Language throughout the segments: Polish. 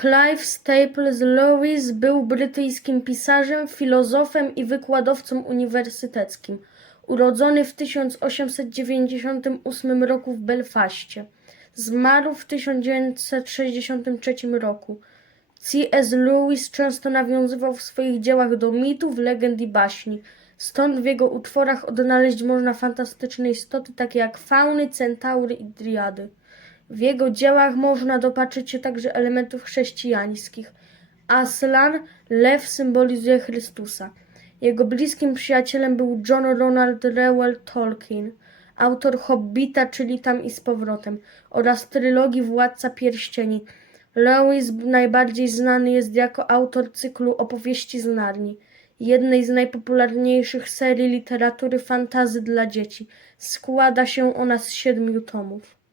Clive Staples Lewis był brytyjskim pisarzem, filozofem i wykładowcą uniwersyteckim. Urodzony w 1898 roku w Belfaście. Zmarł w 1963 roku. C.S. Lewis często nawiązywał w swoich dziełach do mitów, legend i baśni. Stąd w jego utworach odnaleźć można fantastyczne istoty takie jak fauny, centaury i driady. W jego dziełach można dopatrzyć się także elementów chrześcijańskich. Aslan, lew, symbolizuje Chrystusa. Jego bliskim przyjacielem był John Ronald Reuel Tolkien, autor Hobbita, czyli Tam i z powrotem, oraz trylogii Władca Pierścieni. Lewis najbardziej znany jest jako autor cyklu Opowieści z Narni, jednej z najpopularniejszych serii literatury fantazy dla dzieci. Składa się ona z siedmiu tomów.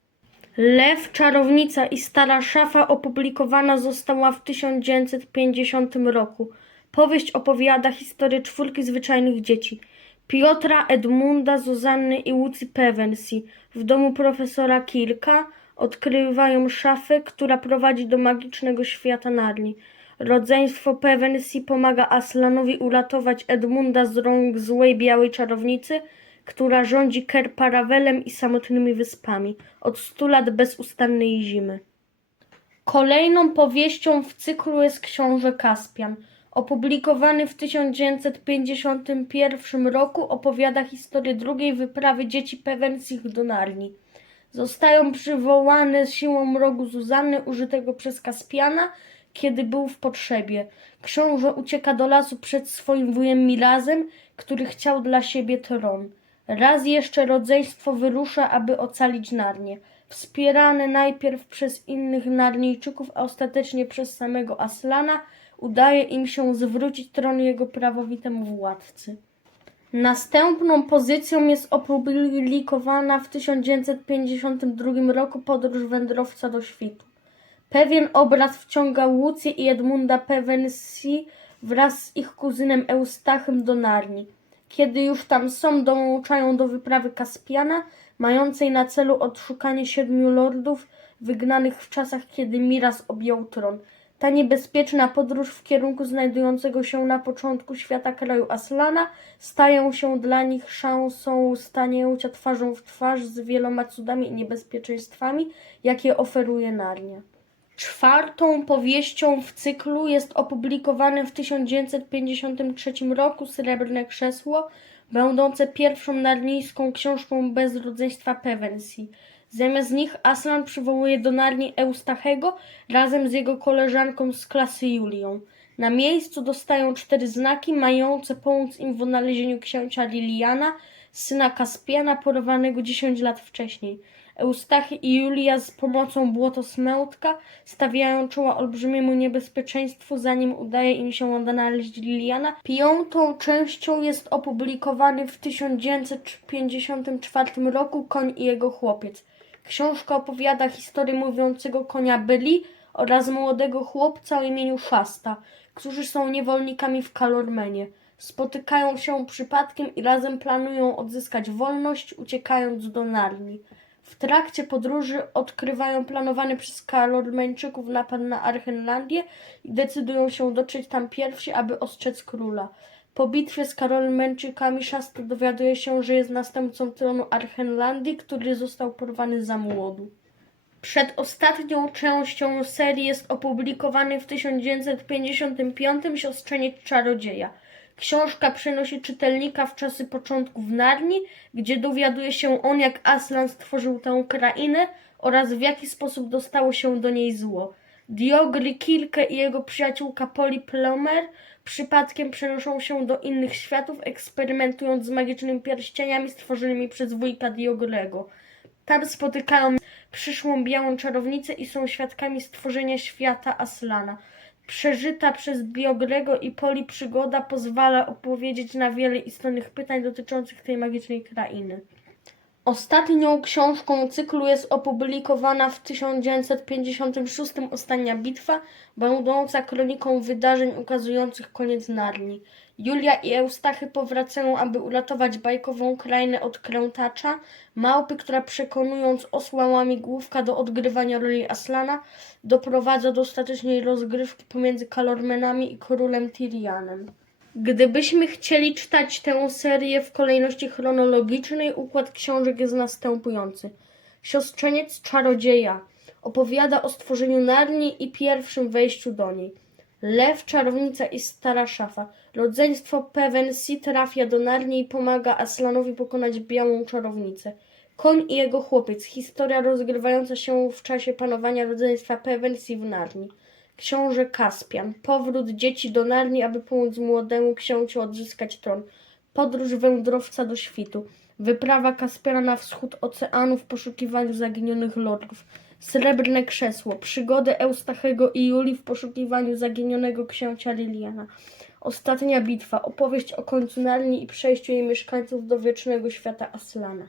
Lew, Czarownica i Stara Szafa opublikowana została w 1950 roku. Powieść opowiada historię czwórki zwyczajnych dzieci. Piotra, Edmunda, Zuzanny i Łucji Pevensey w domu profesora Kirka odkrywają szafę, która prowadzi do magicznego świata Narni. Rodzeństwo Pevensey pomaga Aslanowi uratować Edmunda z rąk złej białej czarownicy, która rządzi Kerparawelem i samotnymi wyspami od stu lat bezustannej zimy. Kolejną powieścią w cyklu jest Książę Kaspian. Opublikowany w 1951 roku opowiada historię drugiej wyprawy dzieci Pewenskich do Narni. Zostają przywołane siłą mrogu Zuzanny użytego przez Kaspiana, kiedy był w potrzebie. Książę ucieka do lasu przed swoim wujem Mirazem, który chciał dla siebie tron. Raz jeszcze rodzeństwo wyrusza, aby ocalić Narnię. Wspierane najpierw przez innych Narnijczyków, a ostatecznie przez samego Aslana, udaje im się zwrócić tron jego prawowitemu władcy. Następną pozycją jest opublikowana w 1952 roku podróż wędrowca do świtu. Pewien obraz wciąga Łucję i Edmunda Pevensey wraz z ich kuzynem Eustachem do Narni. Kiedy już tam są, dołączają do wyprawy Kaspiana, mającej na celu odszukanie siedmiu lordów wygnanych w czasach, kiedy Miraz objął tron. Ta niebezpieczna podróż w kierunku znajdującego się na początku świata kraju Aslana staje się dla nich szansą stanięcia twarzą w twarz z wieloma cudami i niebezpieczeństwami, jakie oferuje Narnia. Czwartą powieścią w cyklu jest opublikowane w 1953 roku Srebrne Krzesło, będące pierwszą narnijską książką bez rodzeństwa Pevensey. Zamiast nich Aslan przywołuje do Narni Eustachego razem z jego koleżanką z klasy Julią. Na miejscu dostają cztery znaki mające pomóc im w odnalezieniu księcia Liliana, syna Kaspiana porwanego 10 lat wcześniej. Eustachy i Julia z pomocą błotosmętka stawiają czoła olbrzymiemu niebezpieczeństwu, zanim udaje im się odnaleźć Liliana. Piątą częścią jest opublikowany w 1954 roku Koń i jego chłopiec. Książka opowiada historię mówiącego konia Byli oraz młodego chłopca o imieniu Szasta, którzy są niewolnikami w Kalormenie. Spotykają się przypadkiem i razem planują odzyskać wolność, uciekając do Narni. W trakcie podróży odkrywają planowany przez Kalormeńczyków napad na Archenlandię i decydują się dotrzeć tam pierwsi, aby ostrzec króla. Po bitwie z Karolmeńczykami Szasta dowiaduje się, że jest następcą tronu Archenlandii, który został porwany za młodu. Przed ostatnią częścią serii jest opublikowany w 1955 Siostrzeniec Czarodzieja. Książka przenosi czytelnika w czasy początków Narni, gdzie dowiaduje się on, jak Aslan stworzył tę krainę oraz w jaki sposób dostało się do niej zło. Diogry Kilke i jego przyjaciółka Polly Plomer przypadkiem przenoszą się do innych światów, eksperymentując z magicznymi pierścieniami stworzonymi przez wujka Diogrego. Tam spotykają przyszłą białą czarownicę i są świadkami stworzenia świata Aslana. Przeżyta przez Diogrego i Poli przygoda pozwala opowiedzieć na wiele istotnych pytań dotyczących tej magicznej krainy. Ostatnią książką cyklu jest opublikowana w 1956 Ostatnia Bitwa, będąca kroniką wydarzeń ukazujących koniec Narni. Julia i Eustachy powracają, aby uratować bajkową krainę od krętacza, małpy, która przekonując osła łamigłówka do odgrywania roli Aslana, doprowadza do ostatecznej rozgrywki pomiędzy Kalormenami i królem Tyrianem. Gdybyśmy chcieli czytać tę serię w kolejności chronologicznej, układ książek jest następujący. Siostrzeniec czarodzieja opowiada o stworzeniu Narni i pierwszym wejściu do niej. Lew, czarownica i stara szafa. Rodzeństwo Pevensey trafia do Narni i pomaga Aslanowi pokonać białą czarownicę. Koń i jego chłopiec. Historia rozgrywająca się w czasie panowania rodzeństwa Pevensey w Narni. Książę Kaspian. Powrót dzieci do Narni, aby pomóc młodemu księciu odzyskać tron. Podróż wędrowca do świtu. Wyprawa Kaspiana na wschód oceanu w poszukiwaniu zaginionych lordów. Srebrne krzesło. Przygody Eustachego i Julii w poszukiwaniu zaginionego księcia Liliana. Ostatnia bitwa. Opowieść o końcu Narni i przejściu jej mieszkańców do wiecznego świata Aslana.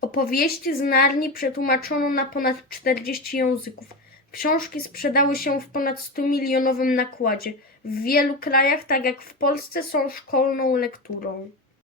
Opowieści z Narni przetłumaczono na ponad 40 języków. Książki sprzedały się w ponad 100 milionowym nakładzie. W wielu krajach, tak jak w Polsce, są szkolną lekturą.